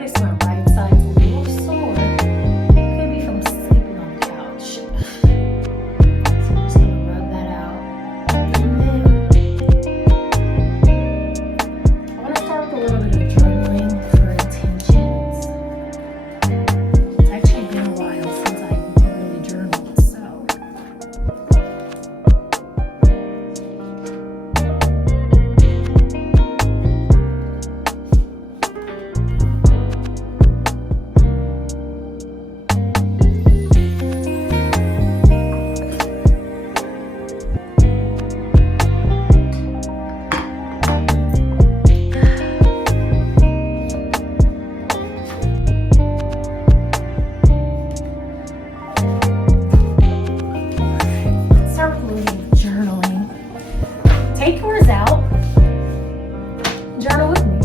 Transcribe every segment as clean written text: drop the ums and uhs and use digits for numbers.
notice my right side's a little sore. Could be from sleeping on the couch. So I'm just gonna rub that out. And then I want to start with a little bit of journaling for intentions. It's actually been a while since I really journaled, so. Take yours out, journal with me.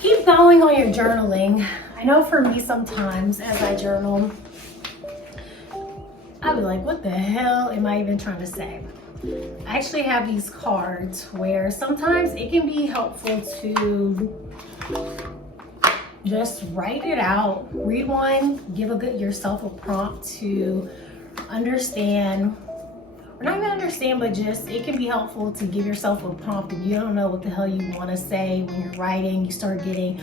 Keep going on your journaling. I know for me sometimes as I journal, I'll be like, what the hell am I even trying to say? I actually have these cards where sometimes it can be helpful to just write it out, read one, give yourself a prompt to understand, or not even understand, but just it can be helpful to give yourself a prompt if you don't know what the hell you want to say when you're writing. You start getting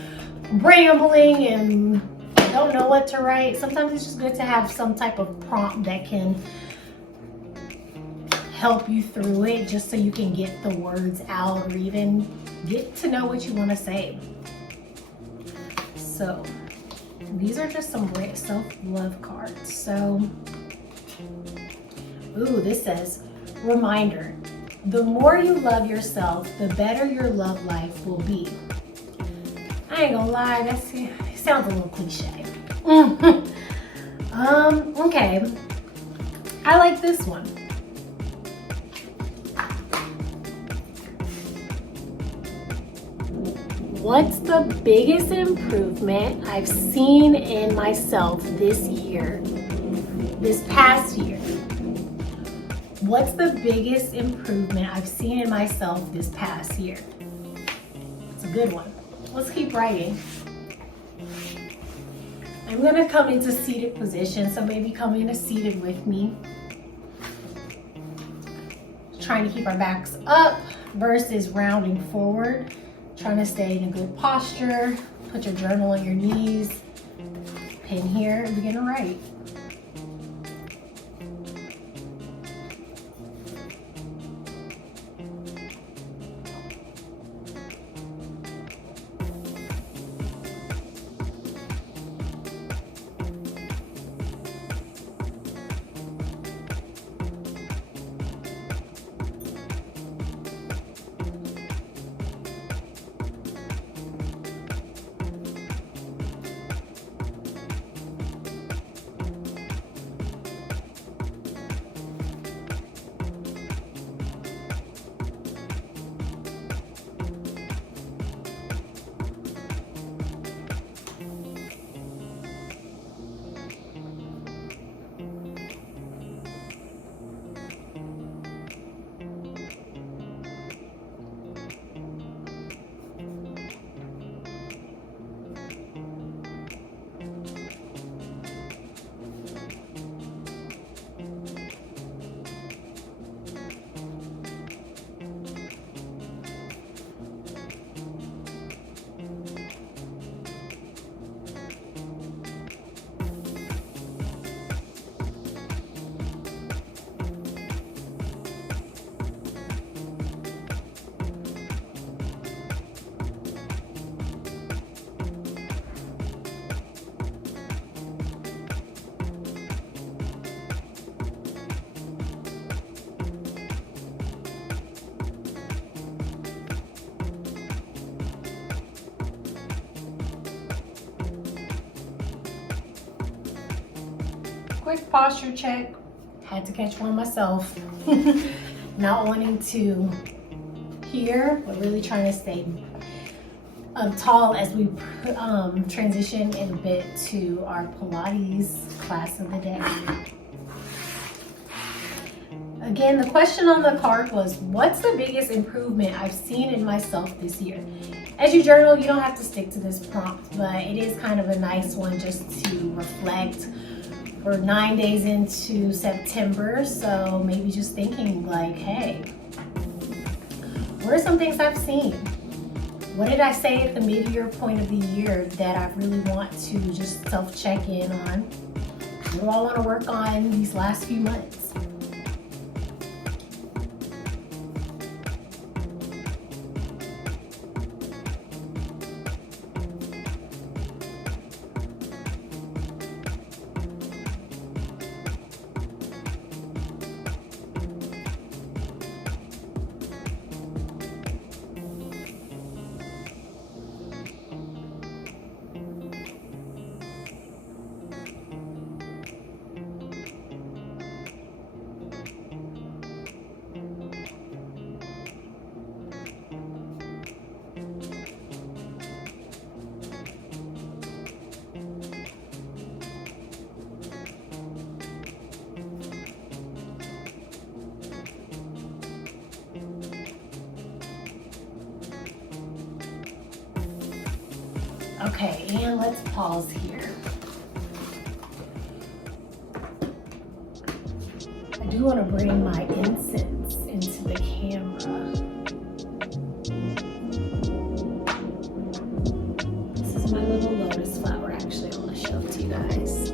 rambling and don't know what to write. Sometimes it's just good to have some type of prompt that can help you through it, just so you can get the words out or even get to know what you want to say. So these are just some great self-love cards. So, ooh, this says, reminder, the more you love yourself, the better your love life will be. I ain't gonna lie, it sounds a little cliche. Okay, I like this one. What's the biggest improvement I've seen in myself this past year? What's the biggest improvement I've seen in myself this past year? It's a good one. Let's keep writing. I'm gonna come into seated position, so maybe come into seated with me. Trying to keep our backs up versus rounding forward. Trying to stay in a good posture. Put your journal on your knees. Pin here and begin to write. Quick posture check. Had to catch one myself. Not wanting to here, but really trying to stay tall as we transition in a bit to our Pilates class of the day. Again, the question on the card was, what's the biggest improvement I've seen in myself this year? As you journal, you don't have to stick to this prompt, but it is kind of a nice one just to reflect. We're 9 days into September, so maybe just thinking like, hey, what are some things I've seen? What did I say at the mid-year point of the year that I really want to just self-check in on? What do I want to work on these last few months? Okay, and let's pause here. I do want to bring my incense into the camera. This is my little lotus flower actually I want to show to you guys. I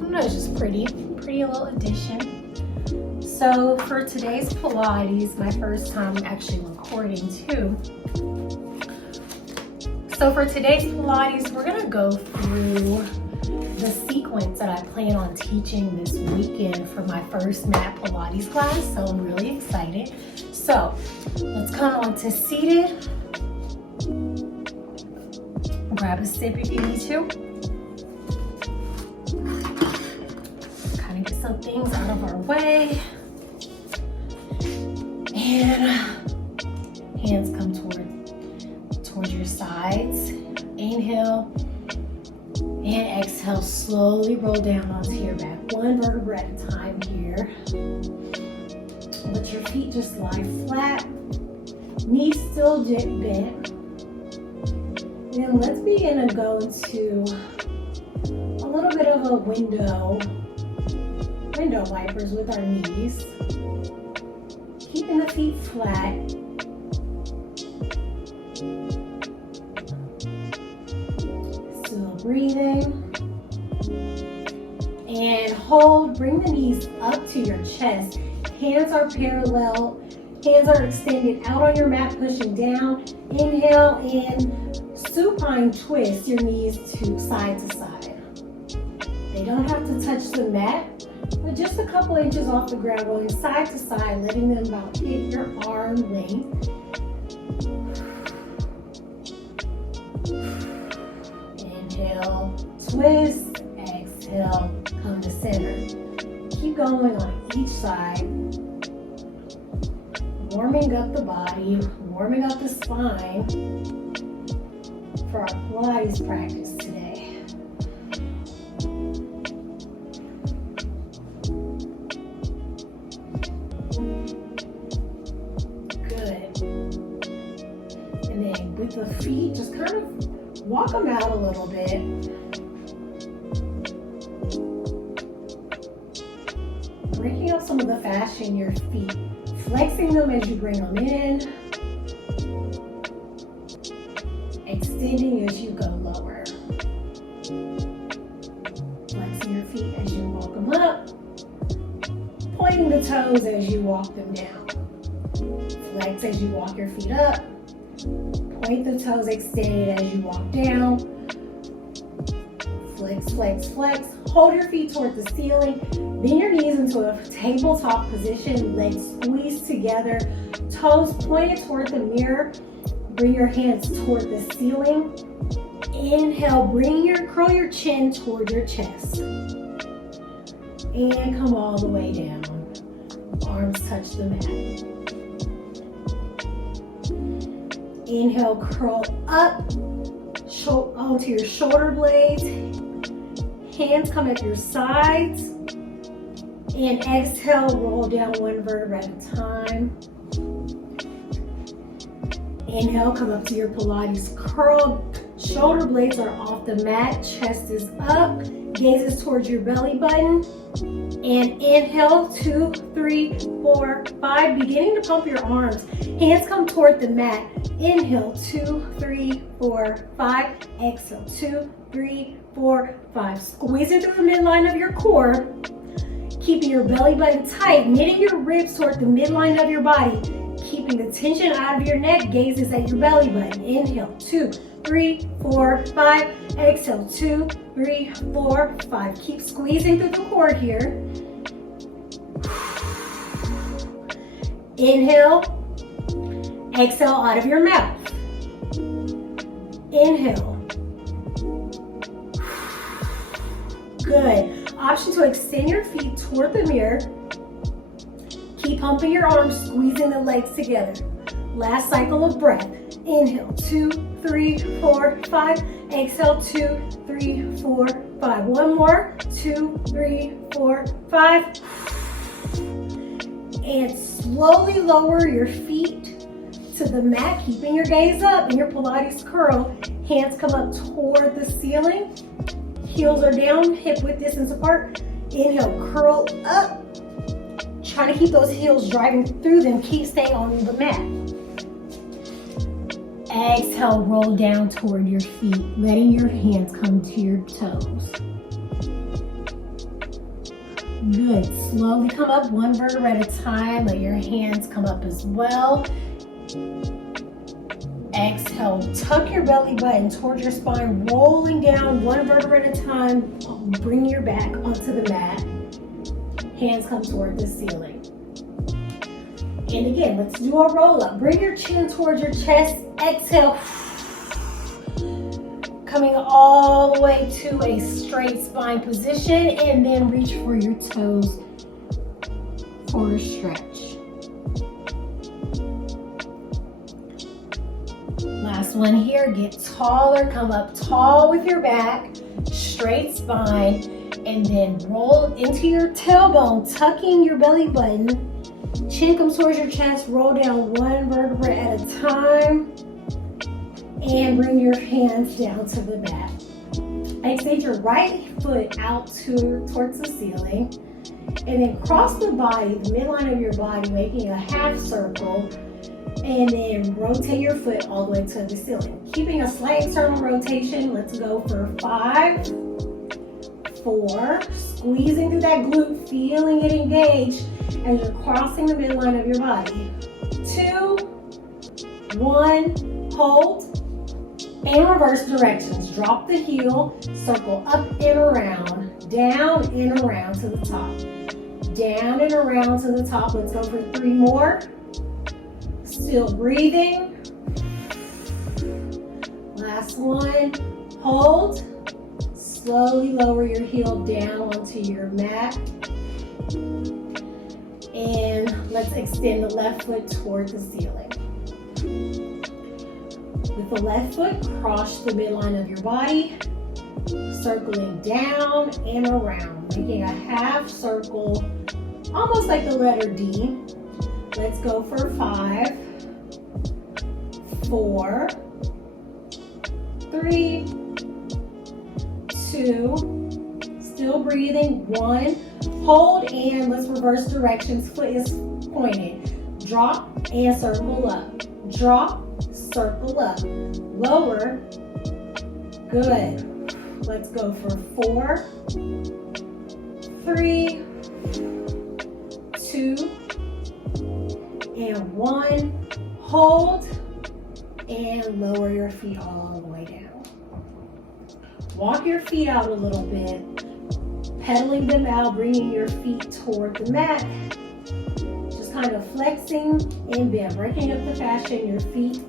don't know, it's just pretty little addition. So for today's Pilates, my first time actually recording too. So for today's Pilates, we're gonna go through the sequence that I plan on teaching this weekend for my first mat Pilates class, so I'm really excited. So let's come on to seated. Grab a sip if you need to. Kind of get some things out of our way. And hands come toward Exhale, slowly roll down onto your back. One vertebra at a time here. Let your feet just lie flat. Knees still bent. Then let's begin to go into a little bit of a window wipers with our knees. Keeping the feet flat. Still breathing. And hold, bring the knees up to your chest. Hands are parallel. Hands are extended out on your mat, pushing down. Inhale in, supine twist your knees to side. They don't have to touch the mat, but just a couple inches off the ground, going side to side, letting them about hit your arm length. Inhale, twist, exhale, come to center. Keep going on each side. Warming up the body, warming up the spine for our Pilates practice today. Good. And then with the feet, just kind of walk them out a little bit. Breaking up some of the fascia in your feet. Flexing them as you bring them in. Extending as you go lower. Flexing your feet as you walk them up. Pointing the toes as you walk them down. Flex as you walk your feet up. Point the toes extended as you walk down. Flex, flex, flex. Hold your feet toward the ceiling. Bend your knees into a tabletop position. Legs squeeze together. Toes pointed toward the mirror. Bring your hands toward the ceiling. Inhale, curl your chin toward your chest. And come all the way down. Arms touch the mat. Inhale, curl up onto your shoulder blades. Hands come at your sides. And exhale, roll down one vertebra at a time. Inhale, come up to your Pilates curl. Shoulder blades are off the mat. Chest is up. Gazes towards your belly button. And inhale, 2, 3, 4, 5. Beginning to pump your arms. Hands come toward the mat. Inhale, 2, 3, 4, 5. Exhale, 2, 3, 4, 5. Squeeze it through the midline of your core. Keeping your belly button tight. Knitting your ribs toward the midline of your body. Keeping the tension out of your neck. Gazes at your belly button. Inhale, 2, 3, 4, 5. Exhale, 2, 3, 4, 5. Keep squeezing through the core here. Inhale. Exhale out of your mouth. Inhale. Good. Option to extend your feet toward the mirror. Keep pumping your arms, squeezing the legs together. Last cycle of breath. Inhale, 2, 3, 4, 5. Exhale, 2, 3, 4, 5. One more. 2, 3, 4, 5. And slowly lower your feet to the mat, keeping your gaze up in your Pilates curl. Hands come up toward the ceiling. Heels are down, hip width distance apart. Inhale, curl up. Try to keep those heels driving through them. Keep staying on the mat. Exhale, roll down toward your feet, letting your hands come to your toes. Good. Slowly come up one vertebra at a time. Let your hands come up as well. Exhale, tuck your belly button towards your spine, rolling down one vertebra at a time. Bring your back onto the mat. Hands come toward the ceiling. And again, let's do a roll up. Bring your chin towards your chest. Exhale. Coming all the way to a straight spine position, and then reach for your toes for a stretch. Last one here, get taller, come up tall with your back. straight spine, and then roll into your tailbone, tucking your belly button. Chin comes towards your chest, roll down one vertebra at a time, and bring your hands down to the mat. Extend your right foot out towards the ceiling, and then cross the body, the midline of your body, making a half circle, and then rotate your foot all the way to the ceiling. Keeping a slight external rotation, let's go for 5, 4, squeezing through that glute, feeling it engage as you're crossing the midline of your body. 2, 1, hold, and reverse directions. Drop the heel, circle up and around, down and around to the top. Down and around to the top. Let's go for 3 more. Still breathing. Last one. Hold. Slowly lower your heel down onto your mat. And let's extend the left foot toward the ceiling. With the left foot, cross the midline of your body, circling down and around, making a half circle, almost like the letter D. Let's go for 5, 4, 3, 2, still breathing, 1, hold, and let's reverse directions. Foot is pointed. Drop and circle up. Drop, circle up. Lower. Good. Let's go for 4, 3, 2, and 1. Hold and lower your feet all the way down. Walk your feet out a little bit, pedaling them out, bringing your feet toward the mat. Just kind of flexing and bend, breaking up the fascia in your feet.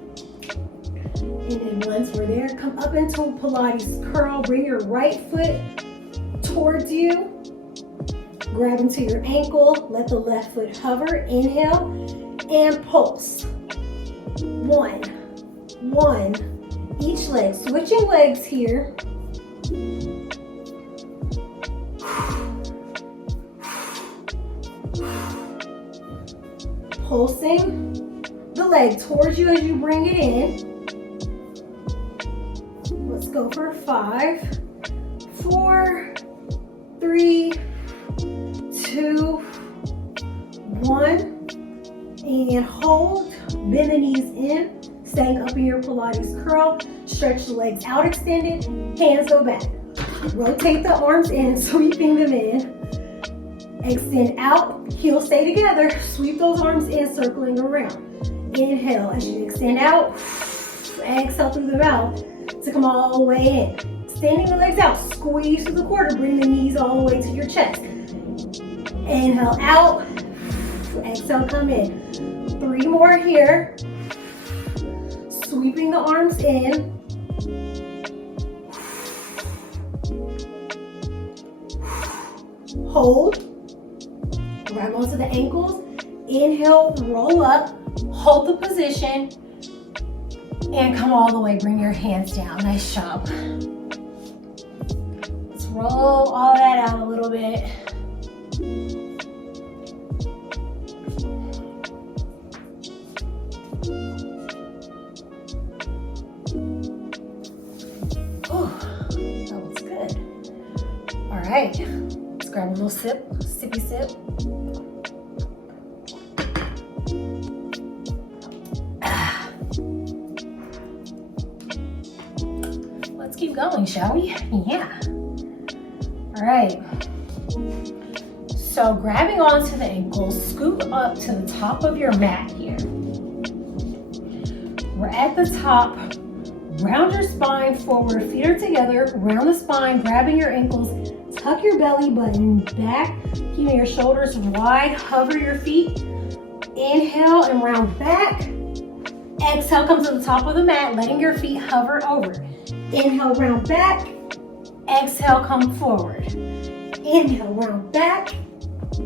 And then once we're there, come up into Pilates curl. Bring your right foot towards you. Grab into your ankle. Let the left foot hover. Inhale and pulse. 1, 1. Each leg. Switching legs here. Pulsing the leg towards you as you bring it in. Let's go for 5, 4, 3, 2, 1, and hold. Bend the knees in, staying up in your Pilates curl. Stretch the legs out extended, hands go back. Rotate the arms in, sweeping them in. Extend out, heels stay together. Sweep those arms in, circling around. Inhale as you extend out. Exhale through the mouth to come all the way in. Extending the legs out, squeeze through the quarter, bring the knees all the way to your chest. Inhale out, exhale, come in. 3 more here. Sweeping the arms in. Hold. Grab onto the ankles. Inhale, roll up. Hold the position. And come all the way. Bring your hands down. Nice job. Let's roll all that out a little bit. All right, let's grab a little sippy sip. Let's keep going, shall we? Yeah. All right. So grabbing onto the ankles, scoop up to the top of your mat here. We're at the top. Round your spine forward, feet are together, round the spine, grabbing your ankles, tuck your belly button back, keeping your shoulders wide, hover your feet, inhale and round back, exhale, come to the top of the mat, letting your feet hover over, inhale, round back, exhale, come forward, inhale, round back,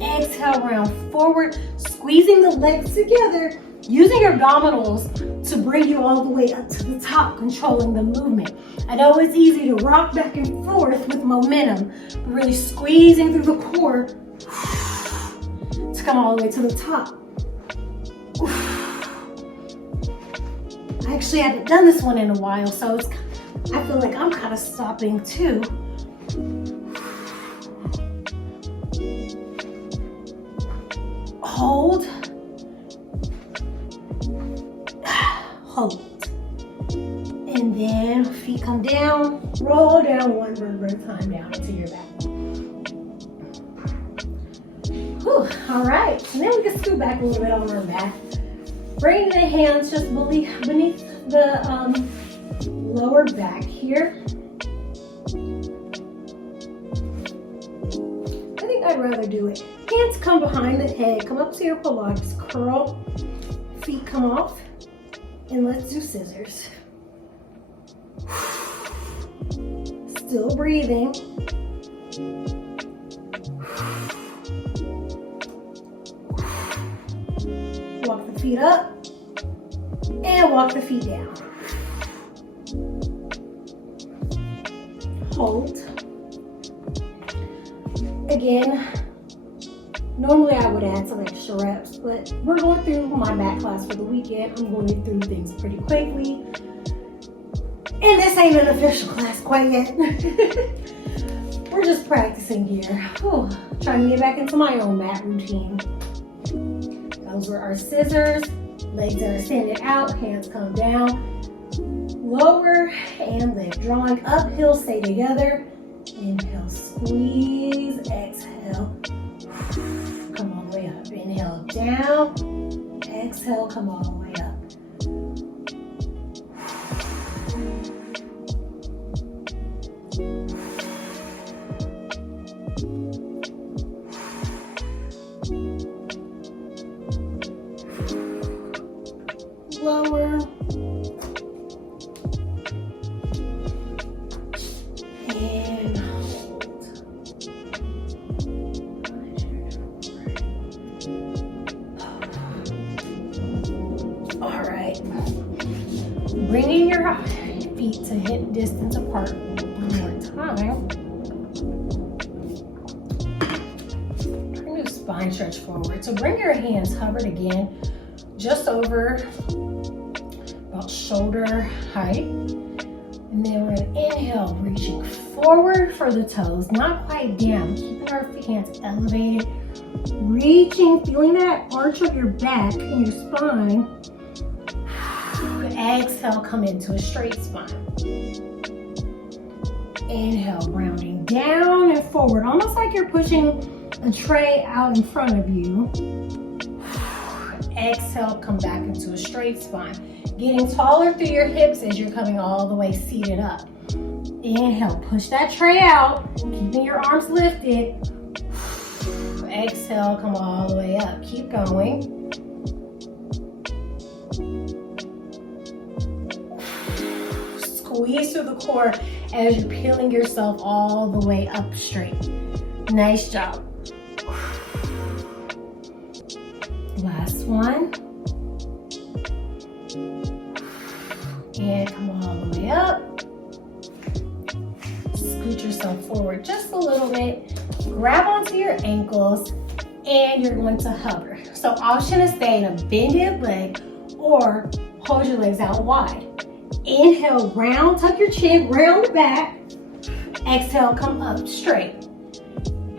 exhale, round forward, squeezing the legs together, using your abdominals to bring you all the way up to the top, controlling the movement. I know it's easy to rock back and forth with momentum, but really squeezing through the core to come all the way to the top. I actually haven't done this one in a while, so I feel like I'm kind of stopping too. Hold. Hold. And then feet come down, roll down one vertebra at a time down into your back. Whew. All right, and then we can scoot back a little bit on our back. Bring the hands just beneath the lower back here. I think I'd rather do it. Hands come behind the head, come up to your Pilates curl. Feet come off, and let's do scissors. Still breathing. Walk the feet up and walk the feet down. Hold. Again, normally I would add some extra reps, but we're going through my back class for the weekend. I'm going through things pretty quickly. And this ain't an official class quite yet. We're just practicing here. Whew. Trying to get back into my own mat routine. Those were our scissors. Legs are extended out, hands come down. Lower and lift. Drawing uphill, stay together. Inhale, squeeze, exhale. Come all the way up. Inhale, down. Exhale, come all the way up. Lower. And hold. All right. Bringing your feet to hip distance apart one more time. Bring your spine stretch forward. So bring your hands hovered again, just over about shoulder height. And then we're gonna inhale, reaching forward for the toes, not quite down, keeping our hands elevated, reaching, feeling that arch of your back and your spine. Exhale, come into a straight spine. Inhale, rounding down and forward, almost like you're pushing a tray out in front of you. Exhale, come back into a straight spine. Getting taller through your hips as you're coming all the way seated up. Inhale, push that tray out, keeping your arms lifted. Exhale, come all the way up. Keep going. Squeeze through the core as you're peeling yourself all the way up straight. Nice job. Last one. And come all the way up. Scoot yourself forward just a little bit. Grab onto your ankles and you're going to hover. So option is stay in a bended leg or hold your legs out wide. Inhale, round, tuck your chin, round back. Exhale, come up straight.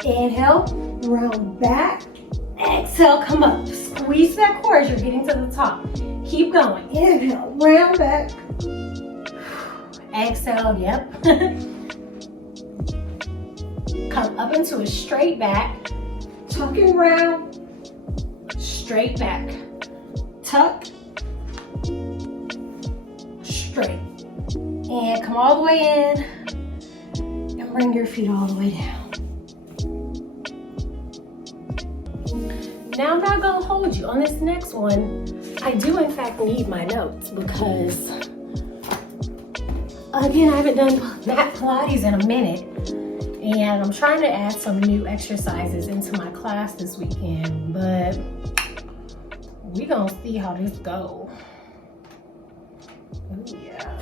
Inhale, round back. Exhale, come up. Squeeze that core as you're getting to the top. Keep going. Inhale, round back. Exhale, yep. Come up into a straight back. Tuck and round. Straight back. Tuck. Straight. And come all the way in. And bring your feet all the way down. Now I'm not gonna hold you. On this next one, I do in fact need my notes because, again, I haven't done mat Pilates in a minute. And I'm trying to add some new exercises into my class this weekend, but We gonna see how this go. Oh yeah.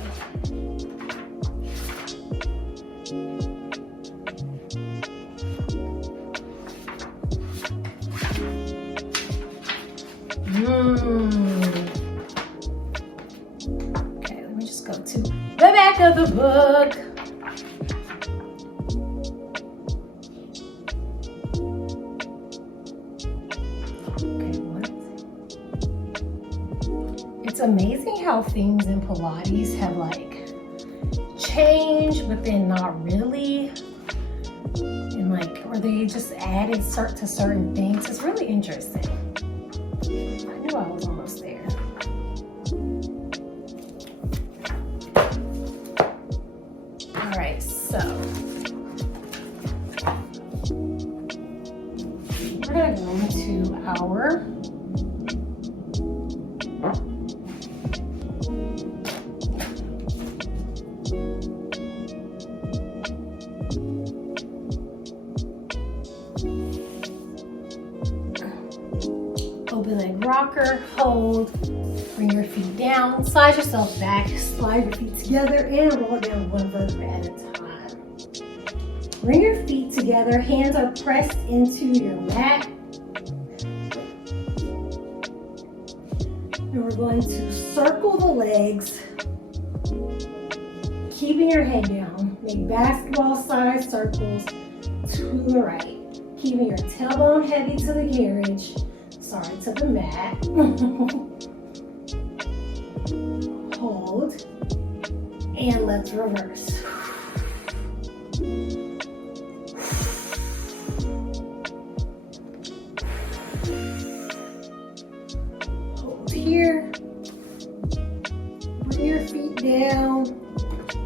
Okay, let me just go to the back of the book. It's amazing how things in Pilates have like changed, but then not really. And like, or they just added to certain things. It's really interesting. I knew I was almost there. All right, so we're gonna go into our open leg rocker, hold, bring your feet down, slide yourself back, slide your feet together and roll down one vertebra at a time. Bring your feet together, hands are pressed into your mat. And we're going to circle the legs, keeping your head down. Make basketball-sized circles to the right, keeping your tailbone heavy to the carriage. Sorry, to the mat. Hold. And let's reverse. Hold here. Bring your feet down.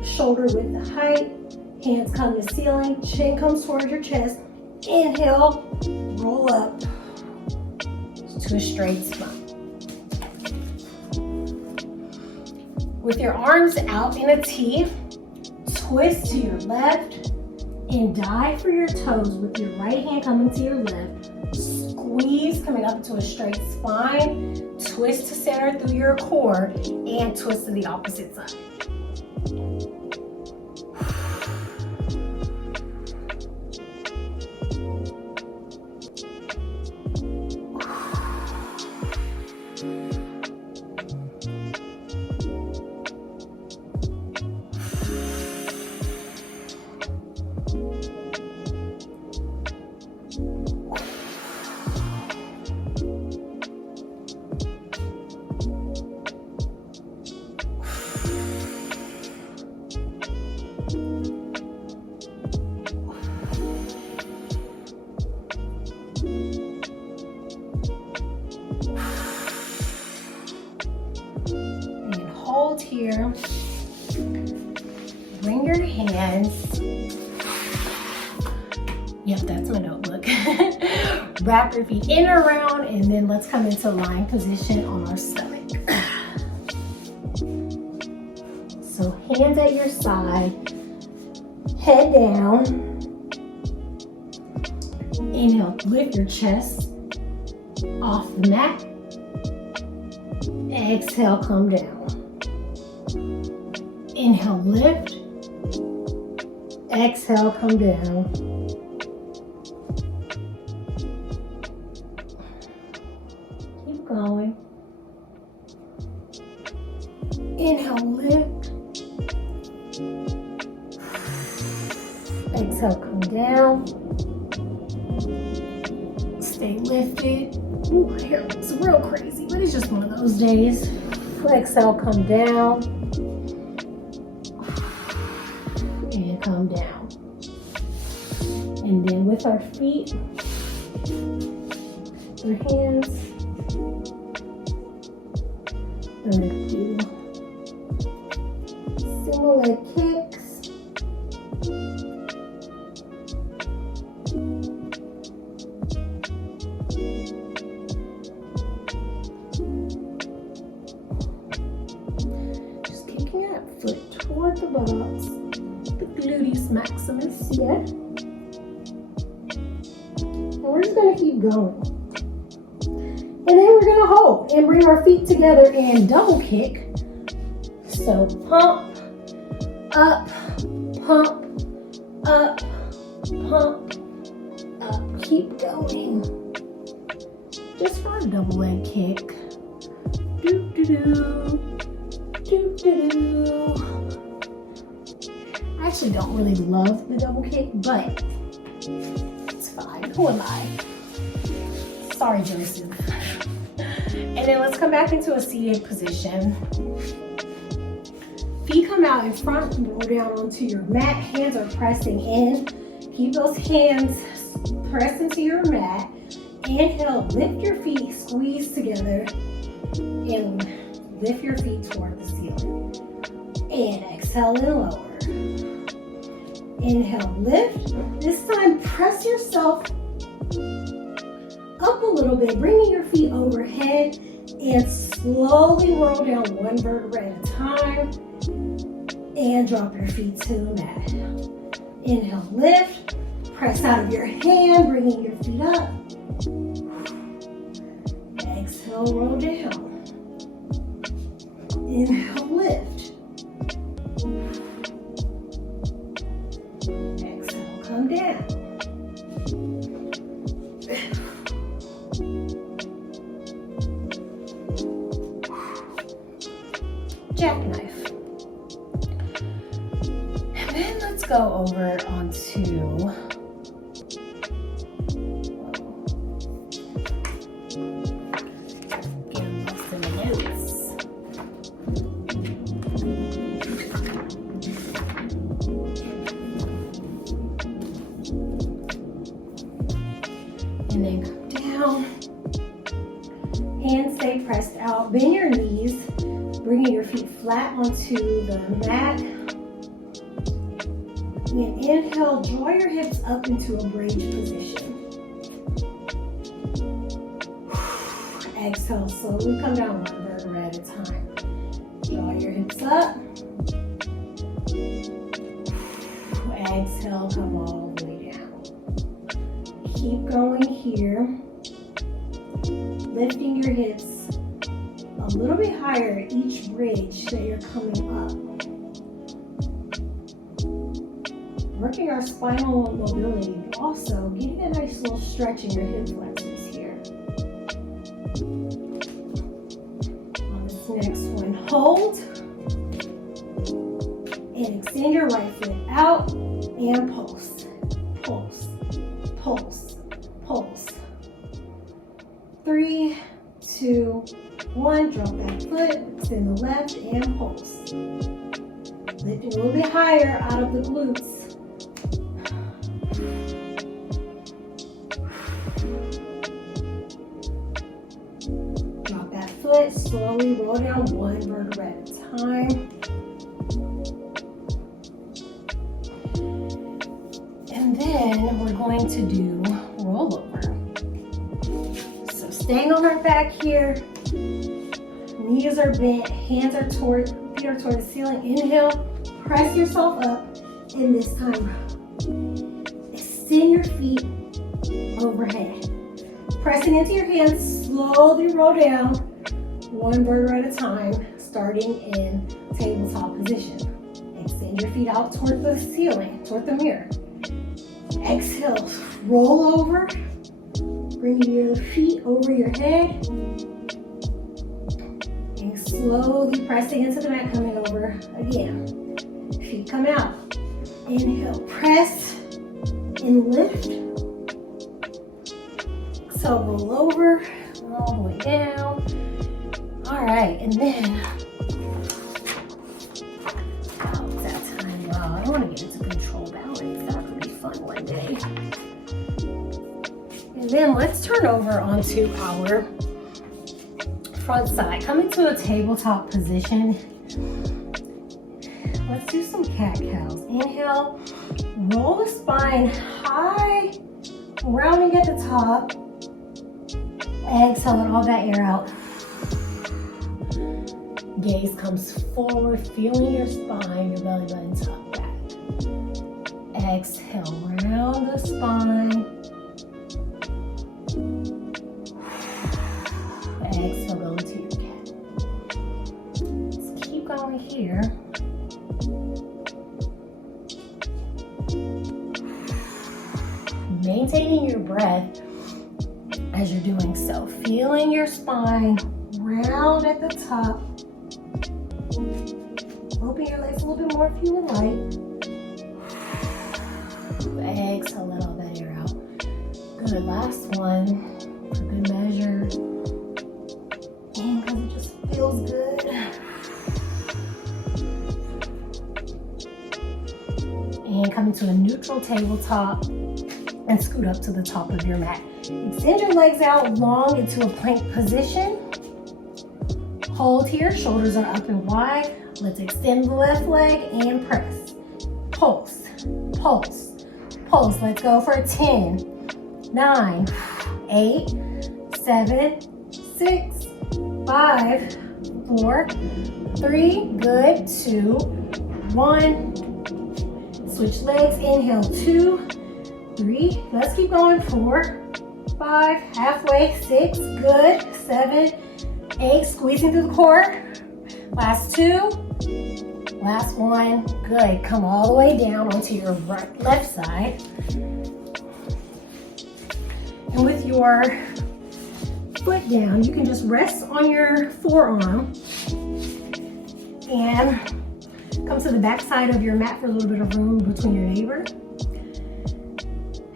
Shoulder width height. Hands come to ceiling. Chin comes towards your chest. Inhale. Roll up to a straight spine. With your arms out in a T, twist to your left and dive for your toes with your right hand coming to your left. Squeeze coming up to a straight spine. Twist to center through your core and twist to the opposite side. Hold here. Bring your hands. Yep, that's my notebook. Wrap your feet in or around, and then let's come into lying position on our stomach. So hands at your side, head down. Inhale, lift your chest off the mat. Exhale, come down. Inhale, lift. Exhale, come down. Keep going. Inhale, lift. Exhale, come down. Stay lifted. Ooh, my hair looks real crazy, but it's just one of those days. Exhale, come down. And come down. And then with our feet, our hands, we're going to do single leg kicks. Just kicking that foot toward the box. Gluteus maximus, yeah. And we're just gonna keep going. And then we're gonna hold and bring our feet together and double kick. So pump, up, pump, up, pump, up. Keep going. Just for a double leg kick. Do do do, do do do. I actually don't really love the double kick, but it's fine. Who am I? Sorry, Joseph. And then let's come back into a seated position. Feet come out in front, roll down onto your mat. Hands are pressing in. Keep those hands pressed into your mat. Inhale, lift your feet, squeeze together, and lift your feet toward the ceiling. And exhale and lower. Inhale, lift. This time, press yourself up a little bit, bringing your feet overhead, and slowly roll down one vertebra at a time, and drop your feet to the mat. Inhale, lift. Press out of your hand, bringing your feet up. Exhale, roll down. Inhale, lift. Exhale, come down. Jackknife. And then let's go over onto and then come down. Hands stay pressed out. Bend your knees, bringing your feet flat onto the mat. And inhale, draw your hips up into a bridge position. Exhale, slowly come down one vertebra at a time. Draw your hips up. Exhale, come all the way down. Keep going here. Lifting your hips a little bit higher at each bridge that you're coming up. Working our spinal mobility, but also getting a nice little stretch in your hip flexors here. On this next one, hold. And extend your right foot out and pulse. Pulse, pulse, pulse. 3, 2, 1, drop that foot, extend the left and pulse. Lifting a little bit higher out of the glutes. Drop that foot, slowly roll down one vertebra at a time. And then we're going to do rollover. So staying on our back here, knees are bent, hands are toward, feet are toward the ceiling. Inhale, press yourself up, and this time, extend your feet overhead. Pressing into your hands, slowly roll down, one vertebra at a time, starting in tabletop position. Extend your feet out toward the ceiling, toward the mirror. Exhale, roll over, bring your feet over your head, and slowly pressing into the mat, coming over again. Feet come out. Inhale, press and lift. So roll over, all the way down. All right, and then, wow, it's that time. Wow, I want to get into control balance. That would be fun one day. And then let's turn over onto our front side. Come into a tabletop position. Let's do some cat-cows. Inhale, roll the spine high, rounding at the top. Exhale, let all that air out. Gaze comes forward, feeling your spine, your belly button tuck back. Exhale, round the spine. going here. Maintaining your breath as you're doing so. Feeling your spine round at the top. Open your legs a little bit more if you would like. Exhale, let all that air out. Good, last one for good measure. And because it just feels good. And come into a neutral tabletop and scoot up to the top of your mat. Extend your legs out long into a plank position. Hold here, shoulders are up and wide. Let's extend the left leg and press. Pulse, pulse, pulse. Let's go for 10, 9, 8, 7, 6, 5, 4, 3, good, 2, 1. Switch legs, inhale, 2, 3, let's keep going, 4, 5, halfway, 6, good, 7, 8, squeezing through the core, last 2, last 1, good, come all the way down onto your left side, and with your foot down, you can just rest on your forearm and come to the back side of your mat for a little bit of room between your neighbor.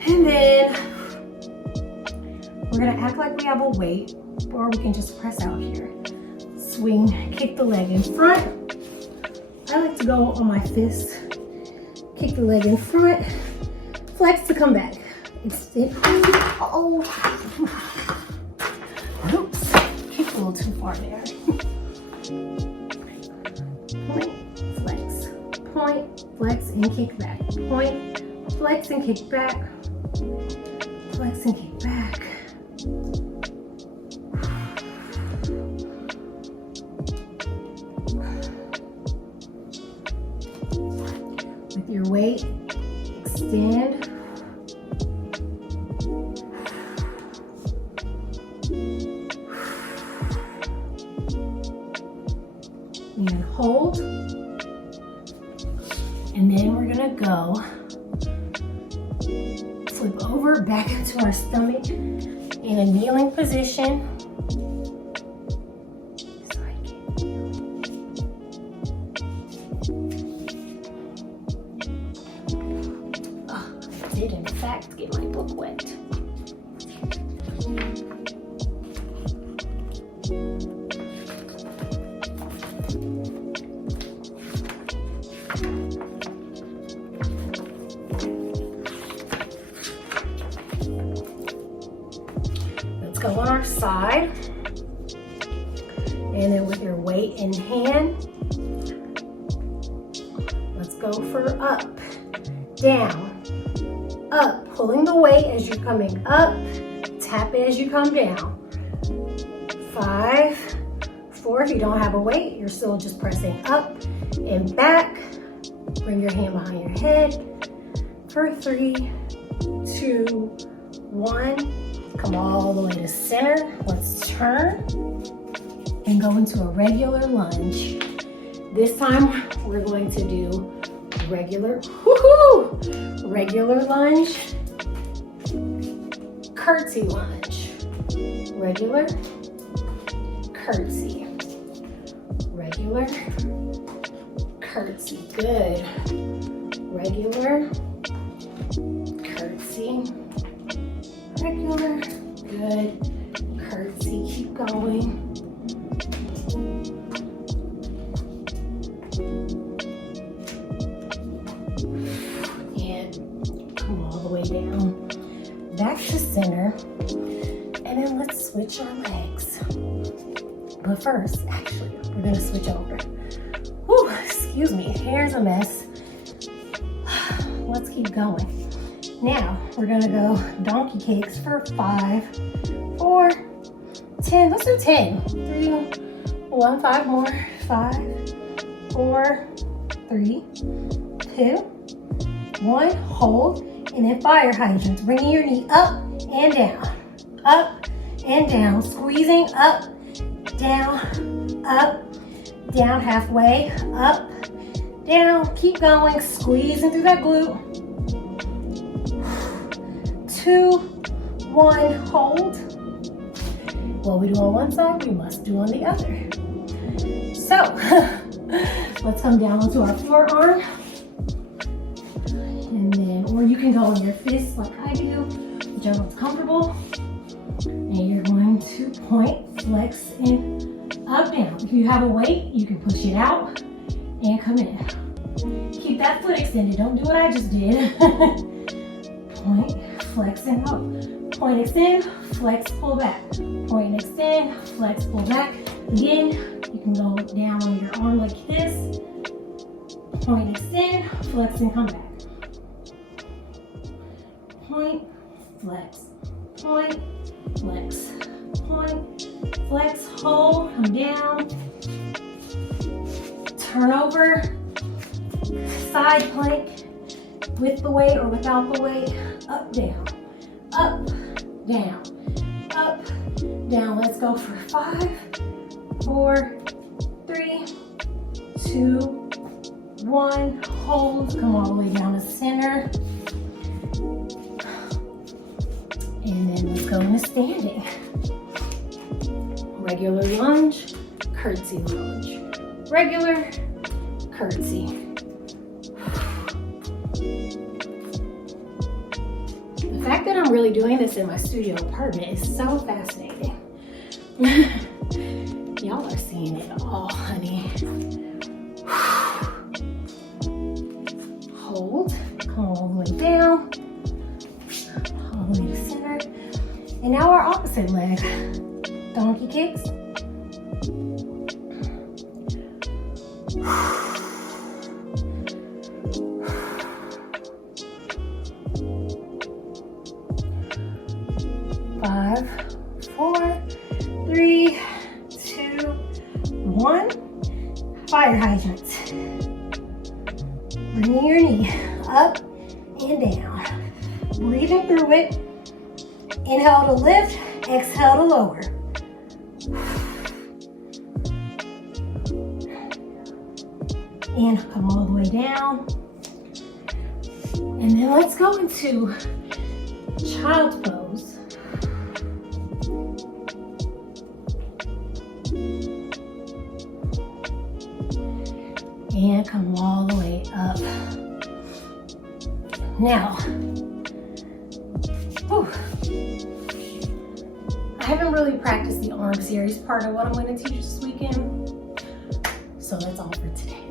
And then we're gonna act like we have a weight, or we can just press out here. Swing, kick the leg in front. I like to go on my fist, kick the leg in front, flex to come back. Extend, oh, oops, kicked a little too far there. Point, flex, point, flex, and kick back. Point, flex, and kick back. Flex and kick back. With your weight, extend. And hold. And then we're gonna go flip over back into our stomach in a kneeling position. Oh, I did in fact get my book wet. Go on our side, and then with your weight in hand, let's go for up, down, up, pulling the weight as you're coming up, tap it as you come down. 5, 4, if you don't have a weight, you're still just pressing up and back. Bring your hand behind your head for 3, 2, 1. Come all the way to center. Let's turn and go into a regular lunge. This time we're going to do regular lunge, curtsy lunge, regular, curtsy, regular, curtsy, good, regular, curtsy, regular, good, curtsy, keep going. And come all the way down, back to center, and then let's switch our legs. But first, actually, we're gonna switch over. Whew, excuse me, hair's a mess. Let's keep going. Now, we're gonna go donkey kicks for 5, 4, 10. Let's do 10. 3, 1, 5 more. 5, 4, 3, 2, 1. Hold, and then fire hydrants. Bringing your knee up and down, squeezing up, down, down halfway, up, down, keep going, squeezing through that glute. 2, 1, hold. What we do on one side, we must do on the other. So, let's come down onto our forearm. And then, or you can go on your fists like I do, whichever one's comfortable. And you're going to point, flex, and up, down. If you have a weight, you can push it out and come in. Keep that foot extended. Don't do what I just did. Point, flex, and up. Point, extend, flex, pull back. Point and extend, flex, pull back. Again, you can go down on your arm like this. Point, extend, flex, and come back. Point, flex, point, flex, point, flex, hold, come down. Turn over, side plank with the weight or without the weight. Up, down, up, down, up, down. Let's go for 5, 4, 3, 2, 1. Hold, come all the way down to center. And then let's go into standing. Regular lunge, curtsy lunge. Regular, curtsy. The fact that I'm really doing this in my studio apartment is so fascinating. Y'all are seeing it all, honey. Hold, come all the way down, all the way to center. And now our opposite leg, donkey kicks. 5, 4, 3, 2, 1. Fire hydrants. Bringing your knee up and down. Breathing through it. Inhale to lift, exhale to lower. And come all the way down. And then let's go into child's pose. And come all the way up. Now, I haven't really practiced the arm series part of what I'm going to teach this weekend, so that's all for today.